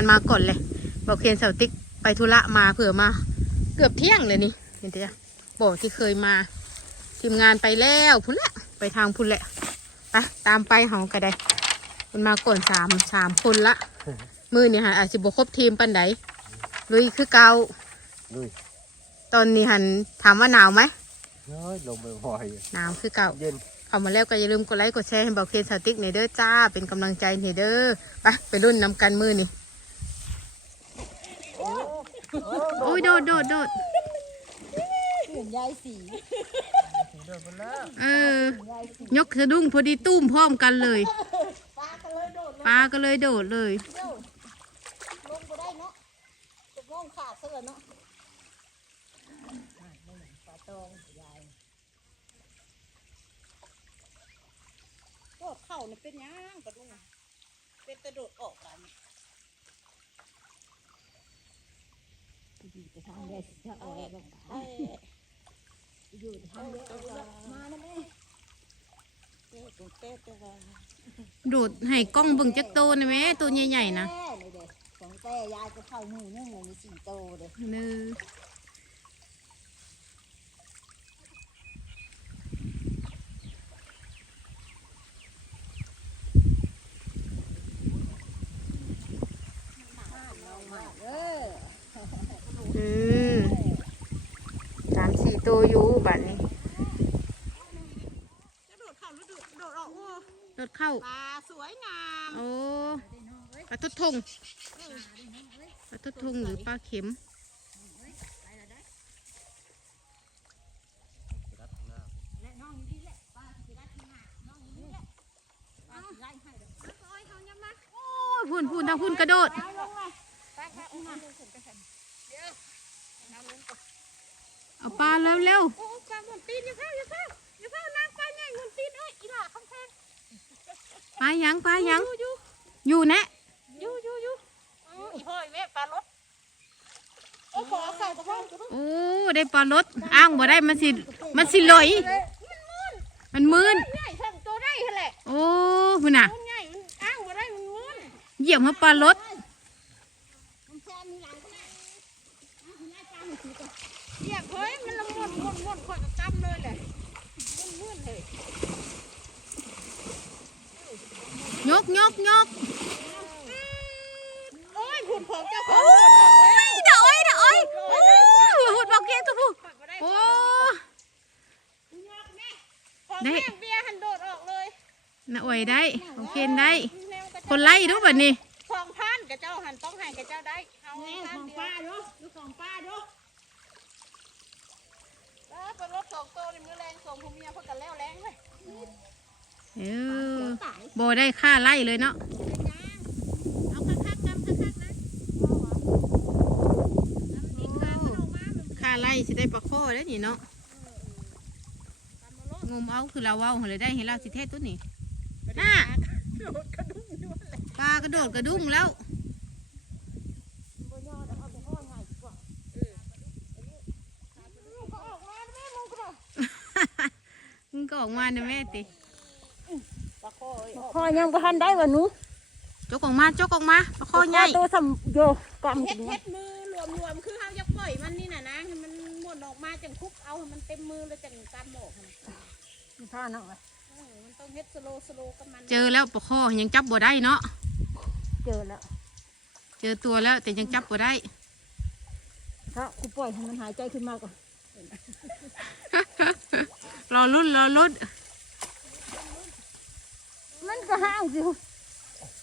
านมาก่อนเลย บอกเคนเสาติ๊กไปธุระมาเผื่อมา เกือบเที่ยงเลยนี่ เห็นไหมบอกที่เคยมา ทีมงานไปแล้วพุ่นละ ไปทางพุ่นแหละ ไปตามไปเฮาก็ได้มันมาก่อนสามสามคนละ มือนี่หันอาจจะบครบทีมปันไดลุยคือเกาลุยตอนนี้หันถามว่าหนาวไหมน้อยลงไปบ่อยหนาวคือเก่าเย็นเข้ามาแล้วก็อย่าลืมกดไลค์กดแชร์ให้เบาเคนสติ๊กในเด้อจ้า เป็นกำลังใจในเด้อไปไปรุ่นนำกันมือนี่ โอ้ยโดดโดดโดดเห็นยายสีเออยกสะดุ้งพอดีตุ้มพร้อมกันเลยปลาก็เลยโดดลงปลาก็เลยโดดเลยเร็วลงก็ได้เนาะตกลงขาดซะแล้วเนาะปลาตองยายโดดเข้านี่เป็นหยังกระดุงเป็นกระโดดออกกันอยู่ ทางเดียวจะเอาอะไรบ้างอยู่ทางเดียวมาแล้วแม่เต้ตุ้งเต้ตัวโดดให้กล้องเบิ่งจักโตนะแม่ตัวใหญ่ๆนะแม่เลยเด็กของแต่ยายก็เข้าหมูนึ่งเลยมีสี่โตเลยเนื้อเออ อืมสามสี่ตัวอยู่บัดนี้ จะโดดเข้าหรือโดดโดดออกโอ้ โดดเข้า ปลาสวยงามโอ้ปลาทุดทงปลาทุดทงหรือปลาเข็มและน้องอยู่นี่แหละปลาสิรัดที่หาน้องอยู่นี่แหละปลาสิไล่ให้เด้อโอ้ยเขายังมาโอ้ยพุ่นพุ่นทางพุ่นกระโดดเอาลงมาปลาค่ะอุ้มมาขึ้นไปสั่นเดี๋ยวน้ำลงก่อนเอาปลาเร็วเร็วโอ้ปลาหมุนตีนอย่าเข้าอย่าเข้าอย่าเข้าน้ำปลาใหญ่หมุนตีนเอ้ยอีหล่าคำแพงๆ ปลาหยังปลาหยัง อยู่อยู่แนะอยู่อยู่อยู่อยู่อีพ่อยแม่ปลารถโอ้ขอใส่กระเพาะกระเพาะโอ้ได้ปลารสอ้างบ่ได้มันสิมันสิลอยมันมืนใหญ่ทำตัวได้แหละโอ้พุ่นน่ะมันใหญ่มันอ้างมาได้มันม้วนเหยียบเขาปลารสมันแซมมีหลังก็ได้เหยียบเฮ้ยมันละม้วนม้วนม้วนค่อยกับจำเลยแหละม้วนม้วนเลย ยกยกยกโอ้ยผุนผมเจ้าของโดดออกแล้วเด้อเอ้ยเด้อเอ้ยโอ้หุ่นบอกเกี้ยตัวผู้ข่อยบ่ได้โอ้ของแม่เบียร์หันโดดออกเลยน่าอวยได้ของเคนได้ คนไล่ดูแบบนี้สองพันกับเจ้าหันต้องให้กับเจ้าได้เอาของป้าดูดูของป้าดูแล้วเป็นรถสองตัวในมือแรงส่งผู้เมียเพื่อกันแล้วแรงเลย เออโบได้ค่าไล่เลยเนาะเอาคักๆจำคักๆนะอีกขามันออกมามันค่าไล่สิได้ปลาข้อได้นี่เนาะตามมาโลดงมเอาคือเราเอาเลยได้เห็นเราสิเทศตัวนี้น่ะโดดกระดุมอยู่เลยปลากระโดดกระดุ้งแล้วบ่ยอดเอาไปห้องง่ายดีกว่าเออเขาออกมาแม่มึงก็บอกมึงก็ออกมาเด้อแม่ติปลา คอคอยังบ่ทันได้วะหนูจกออกมาจกออกมาปลาข้อใหญ่ตัวสำโยกำเฮ็กิดนเฮ็ดมือรวมรวมๆคือเขาจะปล่อยมันนี่น่ะนะให้มันหมดออกมาจังคุกเอาให้มันเต็มมือแล้วจังกำออกนะท่านั่งเลยเออมันต้องเฮ็ดสโลว์สโลว์กับมันเจอแล้วปลาข้อยังจับบ่ได้เนาะเจอแล้วเจอตัวแล้วแต่ยังจับบ่ได้ถ้ากูปล่อยให้มันหายใจขึ้นมาก่อนรอรุ่นรอรุ่นมัน ก็ห่างสิ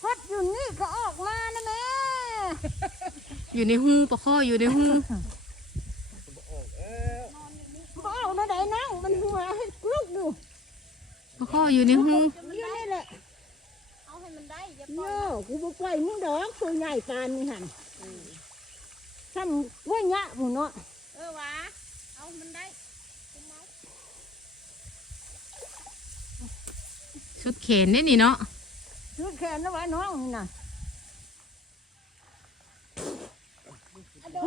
ฮอดอยู่นี่ก็ออกมานะแม่อยู่ในหูปลาข้ออยู่ในหูบ่ออกมาได้นั่งมันหัวให้ลูกอยู่ปลาข้ออยู่ในหูมันอยู่ได้นี่แหละเอาให้มันได้อย่าปล่โย่อยกูบ่ปล่อยมึงดอกตัวใหญ่ปานนี่หั่นทำว่ายะหมูเนาะเออวะเอามันได้คุมเอา สุดเขนนี่นี่เนาะลูกแขนนะวะน้องนี่น่ะอะโด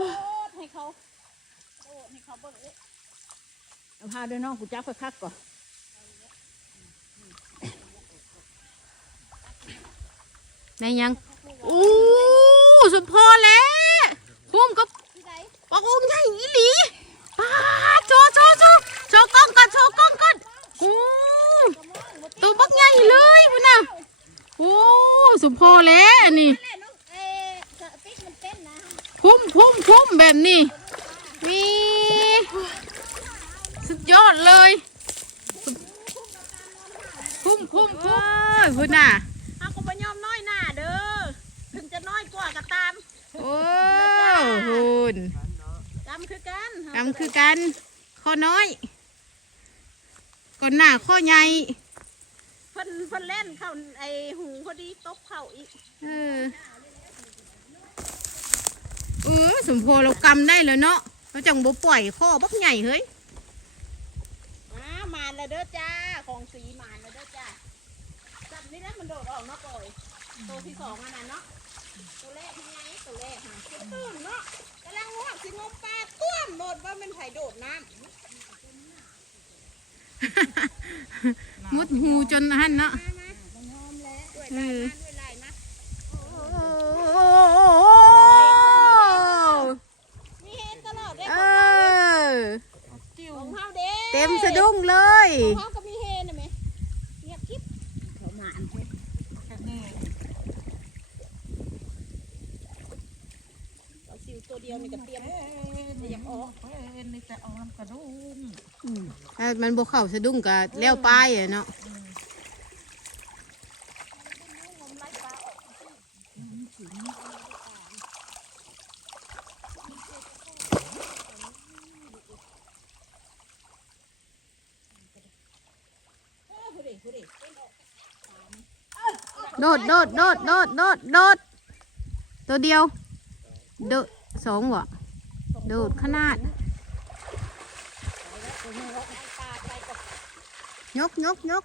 ดให้เขาโดดให้เขาเบิ่งเลยเอาพาเดินน้องกูจับคักๆก่อนได้ยังอู้สมพอแล้วพุ่มกับที่ไหนปอกองใหญ่อีหลีป้าดโชว์โชว์โชว์โชว์กล้องก่อนโชว์กล้องก่อนโอ้ ตัวบักใหญ่เลยพุ่นน่ะโอ้สมพอแล้วอันนี่แม่น้องเอ๊ะสติ๊กมันเต้นนะพุ่มพุ่มพุ่มแบบนี้มีสุดยอดเลยพุ่มพุ่มพุ่มพุ่นน่ะเอากูไปยอมน้อยหน้าเด้อถึงจะน้อยกว่าก็ตามโอ้หุ่นกำคือกันกำคือกันข้อน้อยก่อนหน้าข้อใหญ่ เพิ่นเพิ่นเล่นเข้าไอ้หูพอดีตกเข่าอีกเออเออสมพอเรากำได้แล้วเนาะเราจังบ่ปล่อยข้อบักใหญ่เฮ้ยมามาแล้วเด้อจ้าของสีมาแล้วเด้อจ้าจับนี่นะมันโดดออกเนาะปล่อยตัวที่สองอันนั้นเนาะตัวแรกยังไงตัวแรกค่ะเก็บตื่นเนาะกำลังงวกสิงมปลาต้วมโดดว่ามันไผ่โดดน้ำ มุดหูจนหันเนาะมามาต้องยอมแล้วด้วยเออด้วยลายนะมีเห็นตลอดเลยเออของเฮาเด้เต็มสะดุ้งเลยของเฮาก็มีเห็นนะไหมเงียบกิ๊บเขามาอันเช่นเอาสิวตัวเดียวนี่ก็เตรียม เตรียมออกถ้ามันบ่เข้าสะดุ้งก็แล้วป้ายอะเนาะโดดโดดโดดโดดโดดโดดตัวเดียวโดดสองวะ โดดขนาด ยกยกยก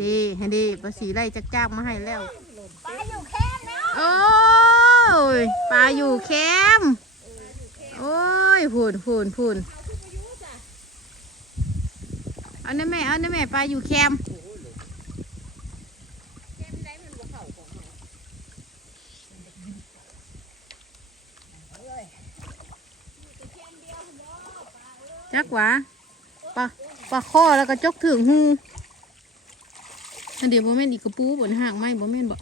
ดีให้ดีภาษีไล่จักจ้ากมาให้แล้ว ปลาอยู่แคมนะโอ้ยปลาอยู่แคมป์โอ้ยพูนพูนพูนเอาเนยแม่เอาเนยแม่ปลาอยู่แคมป์ แก้มได้มันบ่เข้าของเฮา จักห วะปลาปลาข้อแล้วก็จกถึงหูอันเดี๋ยวบ่แม่นอีกกระปูบนหางไม้บ่แม่นบ่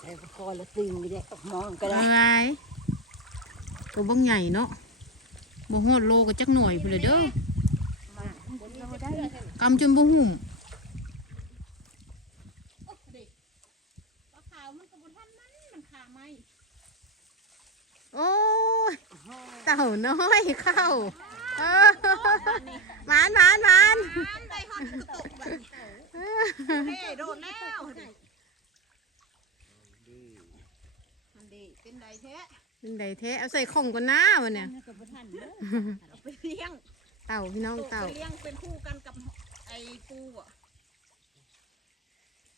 ไอ้คอละตึงไปเลยมองก็ได้อะไรตัวบังใหญ่เนาะบ่ฮอดโลก็จักหน่วยพุ่นเลยเด้อเราได้ กำจนบ่หุ่มปลาขาวมันก็บ่ทันมันมันขาไหมโอ้ยเต่าน้อยเข้าเออหมานหมานหมานมันได้ฮอดกระตุกแบบเฮ้โดดแล้วมันดีเป็นไดแท้เป็นไดแท้เอาใส่ของก่อนหน้าวันเนี่ยก็บ่ทันเด้อเอาไปเลี้ยงเต่าพี่น้องเต่าไปเลี้ยงเป็นคู่กันกับไอ้ปูอะ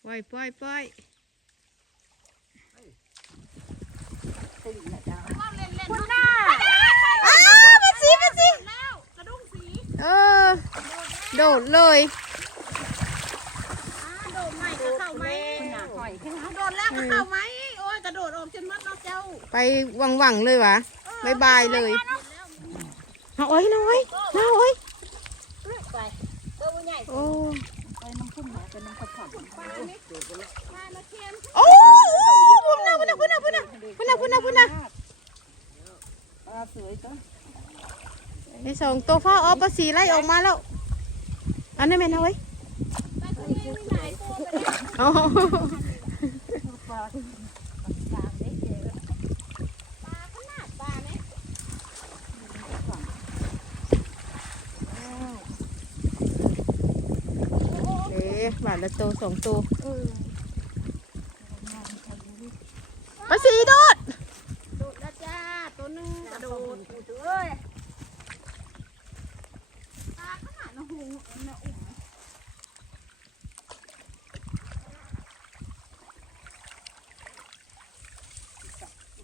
ปล่อยปล่อยปล่อยตึงนะจ๊ะว่าเล่นเล่นคุณน้าอ้าวมาสิมาสิแล้วกระดุงสีเออ โดดเลยอ่าโดดใหม่ก็เข้าไหมหน้าหอยแค่นั้นโดดแล้วก็เข้าไหมโอ้ยกระโดดออกจนมัดเนาะเจ้าไปวังวังๆเลยวะบายบายเลยเอาไอ้น้อยเอาไอ้ ไปตัวใหญ่ โอ้ไปน้ำพุ่มหาไปน้ำขับผ่อนปลานี่ปลาละเค็มโอ้พุ่นนะพุ่นนะพุ่นนะพุ่นนะพุ่นนะพุ่นนะพุ่นนะปลาสวยจ้ะไอ้สองตัวพ่อออฟภาษีไล่ออกมาแล้ว อันนี้นแม่นเอาไว้ ปลาตัวนี้มีหลายตัวไปเลย เอา ปลาตามได้เจอ ปลาขนาดปลาเนี่ย เอ๊ะบาทละตัวสองตัวภาษีโดดโดดแล้วจ้าตัวหนึงกระโดดเอ้ยหูมาอุ่ม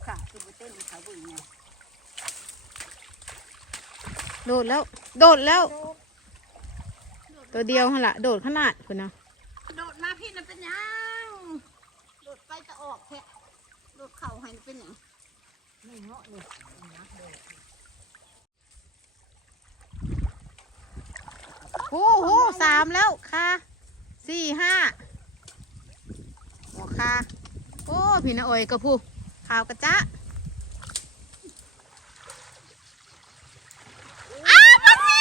ค่ะคือบุเต้นเขาบุญไงโดดแล้ว โดดแล้ว ตัวเดียวหั่นละโดดขนาดคุณนะโดดมาพี่น่ะเป็นหยังโดดไปจะออกแค่โดดเข่าให้เป็นหยังไม่เงาะเลยโอ้โหสามแล้วค่ะสี่ห้าหัวค่ะโอ้พี่นาออยกระพูข่าวกระจ๊ะอ้าวปลาสิ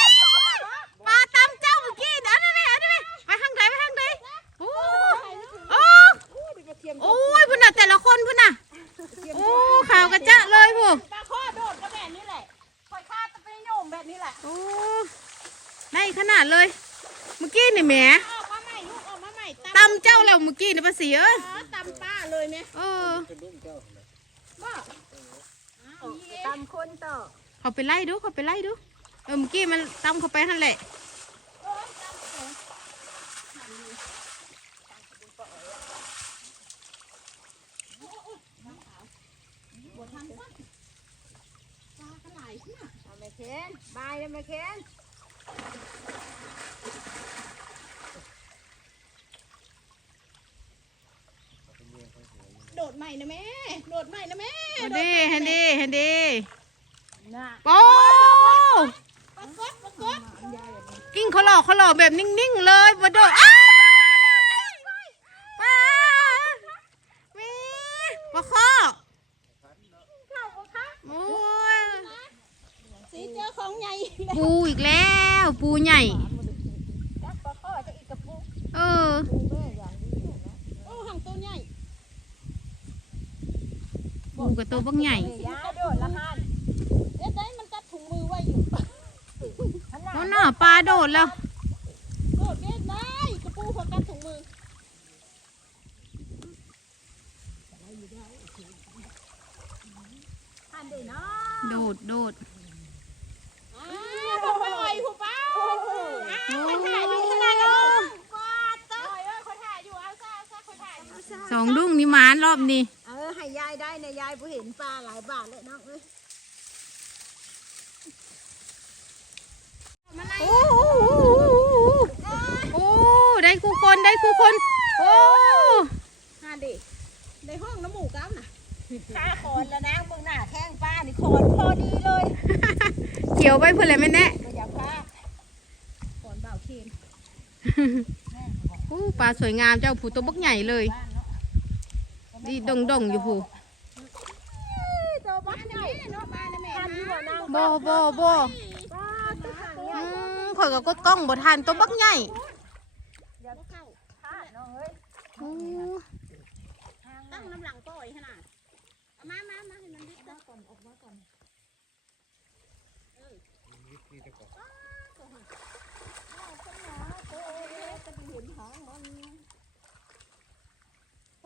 ปลาตำเจ้าเมื่อกี้นะนั่นเลยนั่นเลยไปทางไหนไปทางไหนโอ้โอ้ โอ้ยพุ่นน่ะแต่ละคนพุ่นน่ะโอ้ข่าวกระจ๊ะเลยพูปลาข้อโดดก็แบบนี้แหละคอยฆ่าตะไปโยงแบบนี้แหละโอ้ได้ขนาดเลย เมื่อกี้นี่แหมออกมาใหม่ลูกออกมาใหม่ตำเจ้าแล้วเมื่อกี้นี่ภาษีเอ้ยอ๋อตำป้าเลยเนี่ยเออบ่ตามคนต่อเขาไปไล่ดูเขาไปไล่ดูเออเมื่อกี้มันตำเขาไปหันแหละ โอ้ยตำเออบ่ทันปะปลากระไหลเนี่ย เอาไม่เค้นบายเลยไม่เค้นโดดใหม่นะแม่ โดดใหม่นะแม่เฮนดีเฮนดีเฮนดีน่ะโอ้ปรากฏปรากฏ กิ้งเขาหลอกเขาหลอกแบบนิ่งๆเลยมาโดดอ้าวป้ามีปลาข้อ เข้าบ่คะ โอ้ย สีเจอของใหญ่แล้ว ปูอีกแล้ว ปูใหญ่จักปลาข้อจะอีกกระปุกเออปูแม่อย่างดีเนี่ยนะโอ้หังตัวใหญ่ปูกับตัวบักใหญ่ยาโดดละหันเอ๊ะได้มันกัดถุงมือไว้อยู่ขนาโอ้ดหน่าปลาโดดแล้ว โดดเด็ดได้กระปูเขากัดถุงมือ หันดีเนาะ โดดโดด อ้าวบอกไปอ่อยผู้เป้าอ้าวคนถ่ายอยู่ขนาดนั้นกอดต่อยเอ้ยคนถ่ายอยู่เอาซะเอาซะคนถ่ายอยู่ สองดุ้งนี่หมานรอบนี้เออให้ยายได้เนี่ยยายผู้เห็นปลาหลายบาทเลยน้องเอ้ยโอ้โหโอ้ได้คู่คนได้คู่คน โอ้หาดิในห้องน้ำหมูก้าวน่ะข้าคอนแล้วนะมึงหน้าแข้งปลานี่คอนพอดีเลยเขียวไปเพื่อนเลยแม่แน่ไม่อยากปลาก่อนบ่าวเคนโอ้ปลาสวยงามเจ้าผูตัวบักใหญ่เลยบ้านเนาะ ดีดงดงๆอยู่ผูตัวบ้านนี่เนาะมาแล้วแม่ทานที่บ่อนางโบโบโบปลาตัวหางใหญ่อืมข่อยก็กดกล้องบ่ทันตัวบักใหญ่อย่าเข้าข้าน้องเอ้ยโอ้ตั้งน้ำหลังปล่อยขนาดเอามามามาให้มันดิบก่อนออกมาก่อนเพร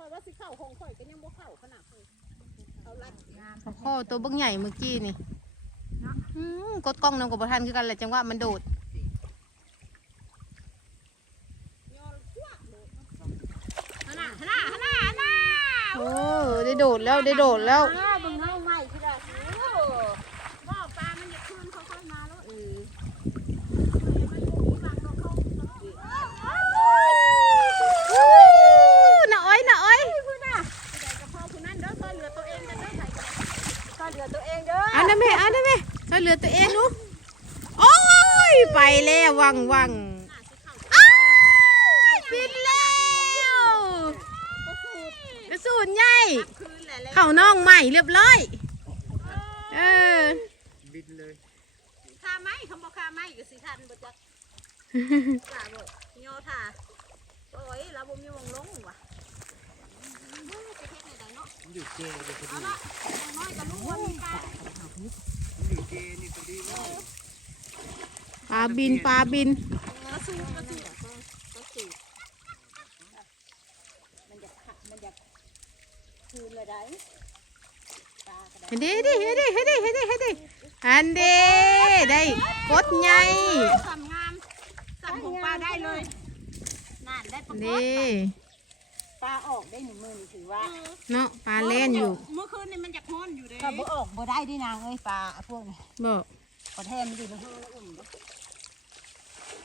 าะว่าสิเข้าของข่อยก็ยังบ่เข้าขนาดเลยเขาลัดปลาข้อตัวบักใหญ่เมื่อกี้นี่อืมกดกล้องนำกับบ่ทันคือกันแหละจังหวะมันโดดยอลพวกเลยขนาดขนาดขนาดขนาดโอ้ได้โดดแล้วได้โดดแล้ว อ้าวมึงเอาใหม่ที่ได้โอ้ บ่อปลามันจะคืนเขาเข้ามาแล้ว เออ อู้น่าอ้อยน่าอ้อย ก็เหลือตัว เองเด้อเอานะแม่เอานะแม่ช่วยเหลือตัวเองหนูโอ้ยไปแล้ววังวังอ้ายบินแล้วกระสุนใหญ่คืนแหละเลยเข่าน่องใหม่เรียบร้อย เออบินเลยคาไม้คำบอกคาไม้กับสิทันบ่จักจ่าบ่ยอท่าโอ้ยเราบ่มีวงลงว่ะจะเฮ็ดไหนเนาะมันอยู่เจนี่พอดีเอาละอย่างน้อยก็รู้ว่ามีปลามั ปลาบินปลาบินเลยได้ปลากระดาษเห็นดิเห็นดิเห็นดิเห็นดิเห็นดิเห็นดิอันเดได้กดใหญ่สำงามของปลาได้เลยนานได้ปลาเด้ ปลาออกได้หนึ่งมือนี่ถือว่าเนาะปลาเล่นอยู่เมื่อคืนนี่มันจะฮ้อนอยู่เด้ถ้าบ่ออกบ่ได้ดีนางเอ้ยปลาพวกนี้บอกปลาแทนมันอยู่ในห้องแล้วอุ่นเด้อ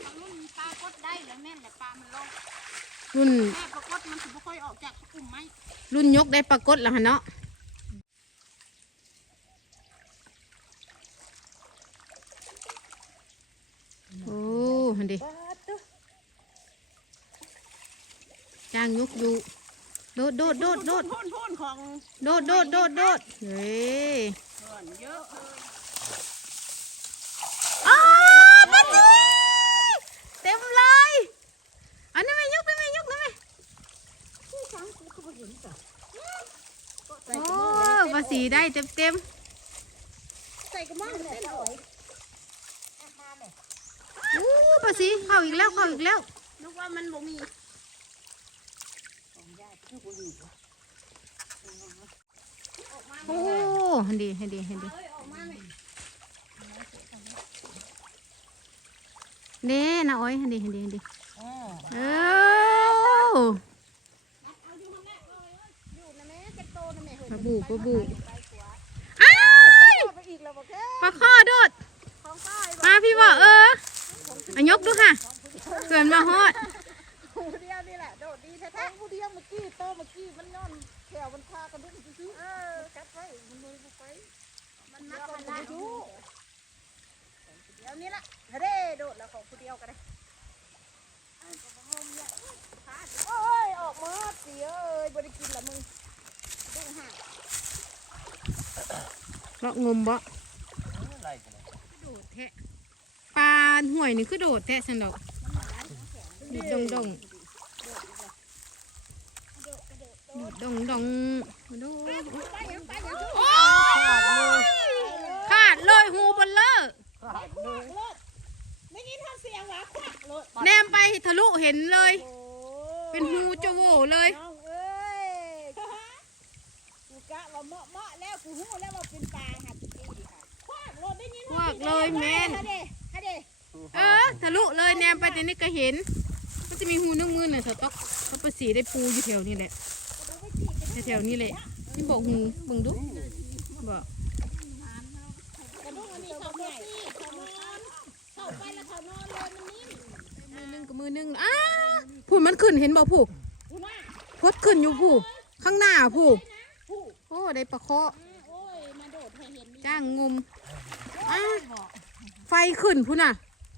ทางนู้นปลากดได้แล้วแม่นแหละปลามันลงรุ่นแม่ปลากดมันสิบ่ค่อยออกจากกลุ่มไม้รุ่นยกได้ปรากฏแล้วฮะเนาะโอ้หันดิ ปลาตุ๊ จ้างยกอยู่โดดโดดโดดโดดพ่นพ่นของโดดโดดโดดโดดเฮ้ยส่วนเยอะเลยอ้าวมาสิเต็มเลยอันนี้นไม่ยกไม่ไม่ยกนะไม่ที่ช้างกูก็บ่เห็นจ้ะโอ้ภาษีได้เต็มเต็มใส่กระมังใส่ละอ๋อยๆอู้ภาษีเข้าอีกแล้วเข้าอีกแล้วนึกว่ามันบ่มี ของญาติที่กูอยู่บ่ โอ้หันดีหันดีหันดีเด้นะอ้อยหันดีหันดีหันดีอ่าเออเอา เมื่อกี้โตเมื่อกี้มันย้อนแถวมันพากันดุ้งซื่อเออกัดไว้มันเลยไปมันนักมันได้อยู่เดี๋ยวนี้ละเด้โดดแล้วของผู้เดียวก็ได้โอ้ยออกมาสิเอ้ยบ่ได้กินละมึงดุ้งห่างเลาะงมบ่อะไรกันเลยโดแทะปลาห่วยนี่คือโดดแทะสันดอกดีดดงดง ดีดดงดงโดดไปยังไปยังโอ้ยขาดเลยหูบนเลอควักรถไม่ยินท่าเสียงหวะควักรถแนมไปทะลุเห็นเลยโอ้เป็นหูจะโหวเลยน้องเอ้ยกูกะว่าเหมาะเหมาะแล้วกูหู้แล้วว่าเป็นปลาหัดดีค่ะควักรถได้ยินพวกเลยแมนฮะเด้ฮะเด้เออทะลุเลยแนมไปแต่นี่ก็เห็นมันจะมีหูนึงมือน่ะสต๊อกเขาประสีได้ปูอยู่แถวนี้แหละ แถวๆนี้แหละนี่บอกหูเบิ่งดูบอกกระดุ้งอันนี้เขาเมื่อซี่เขานอนเข้าไปแล้วเขานอนเลยมันนิ่มมือนึงกับมือนึงอ้าผู้มันขึ้นเห็นบอกผู้พดขึ้นอยู่ผู้ข้างหน้าผู้โอ้ได้ปลาเคาะจ้างงมอ้าไฟขึ้นผู้น่ะ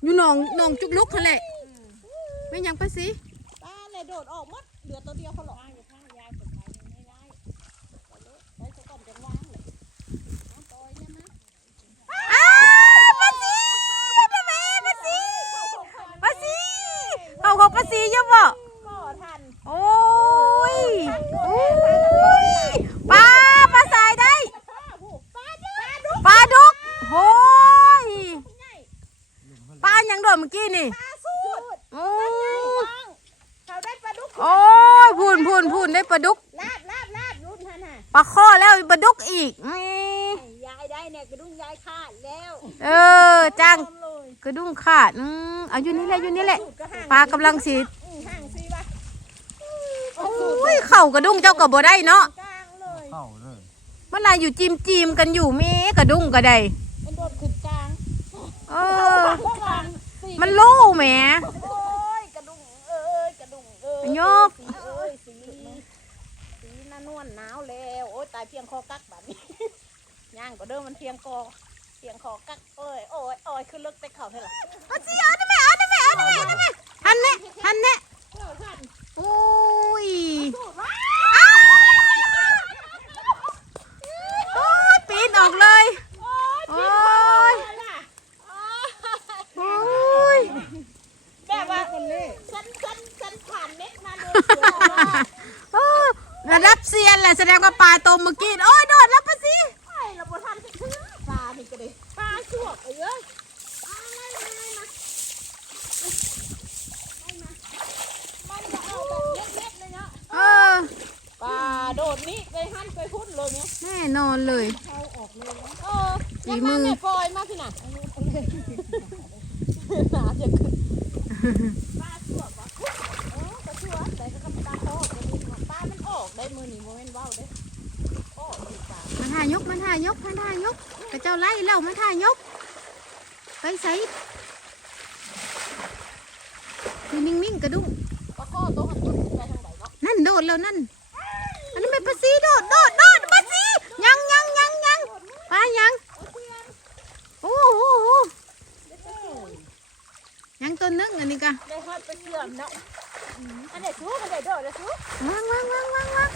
อยู่หนองหนองจุกลุกเขาแหละไม่ยังไปสิป้าเลยโดดออกมดเหลือตัวเดียวเขาหรอกอยู่ข้างยายสดไปไม่ได้ไปจะก่อนจะวางเลยน้ำปอยเนี่ยนะ อ้าวปลาสีปลาแม่ปลาสีปลาสีเอาของปลาสีเยอะบ่ ก็ทัน โอ้ยโอ้ยปลาปลาสายได้ ป้าผู้ป้าดุป้าดุ ปลาดุกโอ้ยปลายังโดดเมื่อ กี้นี่ป้าสูดโอ้ยเขาได้ปลาดุกโอ้ยพูนพูนพูนได้ปลาดุก ลาบลาบลาบรุ่นท่านน่ะปลาข้อแล้วปลาดุกอีกนี่ยายได้เนี่ยกระดุ้งยายขาดแล้วเออจ้างกระดุ้งขาดอืมเอาอยู่นี่แหละอยู่นี่แหละ สูดก็ห่างปลากำลังสีห่างสิวะโอ้ยเข่ากระดุ้งเจ้าก็บ่ได้เนาะกลางเลยเข้าเลยมันน่ะอยู่จิมจิมๆกันอยู่แม่กระดุ้งก็ได้มันโดดขึ้นกลางเออพวกมันสี่ มันลู่แหมโอ้ยกระดุงเอ้ยกระดุงเอ้ยยกสีเอ้ยสีสีน่านวลหนาวแล้วโอ้ยตายเพียงคอกักแบบนี้ย่างก็เดิมมันเพียงคอเพียงคอกักเอ้ยโอ้ยโอ้ยขึ้นเลิกแต่เข่าเท่าไหร่เอาสิเอาได้ไหมเอาได้ไหมเอาได้ไหมเอาได้ไหมหันแน่หันแน่เออท่านโอ้ยสูดวะโอ้ยปีนออกเลยโอ้ย โอ้ย ล่ะ โอ้ย แบบว่าฉันฉันฉันผ่านเม็ดมาเลย เออระดับเซียน แสดงว่าปลาโตมเมื่อกี้โอ้ยโดดแล้วปะสิ ไอ้เราบ่ทันจะเชื่อปลานี่ก็ดิปลาสวกเอ้ยเอาเลยเลยมามันจะเอาแบบเล็กๆเลยเนาะ เออ ปลาโดดนี่ไปหั่นไปพุ่นเลยเนี่ย แน่นอนเลย เออ ฝี ยัง มื มา อ แม่ปล่อยมาพี่น่ะหนาจะขึ้น ป้าชั่วบ่เออก็ชั่วแต่ก็ธรรมดาเขาออกได้มือนี่ป้ามันออกได้มือนี่โมเมนต์ว้าวเด้ออกอยู่ป้า มันถ่ายยกมันถ่ายยกมันถ่ายยกกระเจ้าไล่แล้วมันถ่ายยกไปใส่ อยู่นิ่งๆกระดุ้งปลาข้อตัวหันตัวไปทางไหนเนาะนั่นโดดแล้วนั่น อันนี้เป็นปลาซีโดดโดดโดดปลาซียังยังยังยังปลายังโอ้โหโอ้โหยังตัวนึงอันนี้กะได้ฮอดไปเชื่อมเนาะอันไหนชูอันไหนโดดเลยชูวางวางวางวางวาง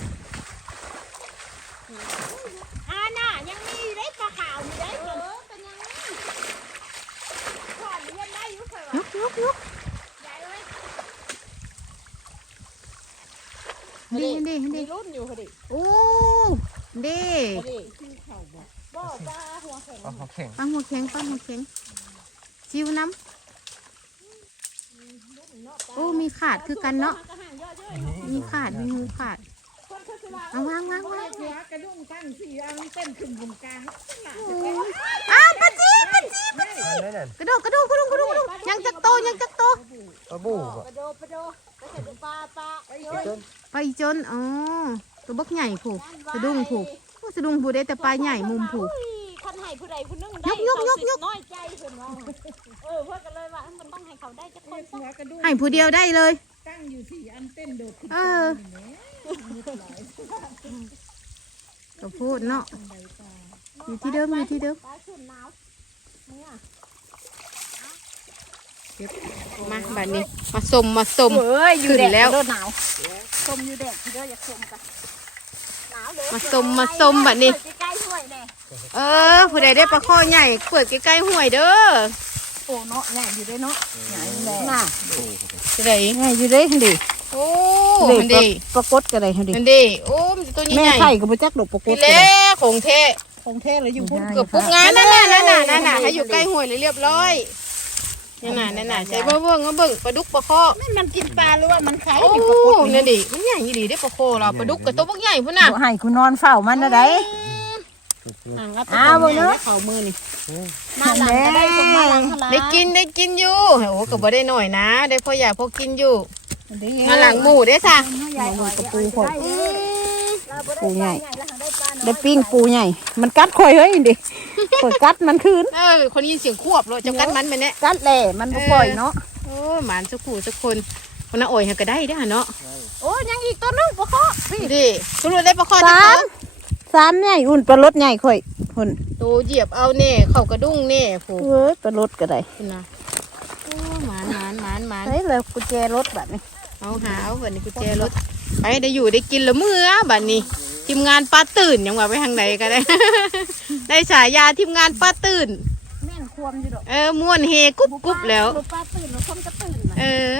อ่าน่ะยังมีได้ปลาขาวมีได้เออเป็นยังไงขอนเรียนได้อยู่เคยยวะกยกยก ใหญ่เลย ดีดีมีดีรุ่นอยู่พอดีโอ้ดีพอดีบ่ปลาหัวแข็งเอาเขาแข่งปังหัวแข็งปังหัวแข็งชิวน้ำโอ้มีขาดคือกันเนาะกระหังเยอะๆมีขาดมีหูขาดคนเขาสิว่าเอาวางวางวางหัวกระดุ้งตั้งสี่อันเต้นขึ้นบนกลางอ้าวปลาจี ปลาจีอันนั้นน่ะกระโดดกระโดดกระโดดกระโดดกระโดดยังจักโตยังจักโตปลาบู่ปอะลาโดปลาโดไปเห็นปลาปลาเยอะจนไปจนอ๋อตัวบักใหญ่ผูกสะดุ้งผูกโอ้สะดุ้งผูกได้แต่ปลาใหญ่มุมผูกคันให้ผู้ใดผู้หนึงได้ยกยกยกเขาสิน้อยใจเพิ่นว่าเออเพิ่นก็เลยว่ามันต้องให้เขาได้จักคนหัวกระดุ้งให้ผู้เดียวได้เลย ตั้งอยู่สี่อันเต้นโดดขึ้นเออก็พูดเนาะอยู่ที่เดิมอยู่ที่เดิม มาบัดนี้ มาสมมาสมเอ้ยอยู่ขึ้นแดดแล้วเด้อหนาวชมอยู่แดดเด้ออยากชมกันหนาวเด้อมาสมมาสมบัดนี้ใกล้ๆห้วยแน่เออ ผู้ใดได้ปลาข้อใหญ่เปิดใกล้ๆห่วยเด้อโอ้เนาะใหญ่อยู่เด้อเนาะใหญ่แหละน่ะผู้ใดใหญ่อยู่เด้อดิโอ้มันดีปรากฏกันเลยดิมันดีโอ้มันจะตัวใหแม่ญ่ไข่ก็บ่จักดอกปรากพี่ฏเล่ของเท ของแท้เลยอยู่พุ่นเกือบปุ๊กงานนั่นน่ะนั่นน่ะนั่นน่ะให้อยู่ใกล้ห่วยเลยเรียบร้อยนั่นน่ะนั่นน่ะใส่เบิ่งเบิ่งเบิ่งปลาดุกปลาข้อมันมันกินปลาหรือว่ามันไข่โอ้นั่นดิมันใหญ่ดีได้ปลาโคเราปลาดุกกับตัวพวกใหญ่พุ่นน่ะให้คุณนอนเฝ้ามันนะได้อ่างรับอ้าวบ่เนอะเข่ามือนี่มาหลังก็ได้ก็มาหลังได้กินได้กินอยู่โอ้ก็บ่ได้หน่อยนะ ได้พออยากพอกินอยู่มาหลังหมูได้ซะหมูกระปูข่อยอืมปูใหญ่ ได้ปิ้งปูใหญ่ มันกัดข่อยเฮ้ยดิข่อยกัดมันคืน เออ คนยินเสียงควบเลยจังกันมันไปเนี่ยกัดแหล่มันบ่ปล่อยเนาะ โอ้หมานสักคู่สักคนคนน่ะโอยเฮาก็ได้เด้อหั่นเนาะ โอ้ยังอีกตัวนึงบ่เคาะพี่ดิคุณรู้ได้ปลาคอสาที่มสามใหญ่อุ่นปลารสใหญ่ข่อยพุ่นโตเหยียบเอาแน่เข้ากระดุ้งแน่ผู้เอ้ยปลารสก็ได้คุณนะโอ้หมานหมานหมานหมานเฮ้ยแล้วกุญแจรถบัดนี้เอาหาเอาบัดนี้กุญแจรถไปได้อยู่ได้กินละเมื่อบัดนี้ ทีมงานป้าตื่นยังว่าไปทางไหนก็ได้ ได้ฉายาทีมงานป้าตื่น แม่นควมอยู่ดอกเออม่วนเฮกุ๊บกุ๊บแล้วปลาตื่นแล้วคนก็ตื่นเออ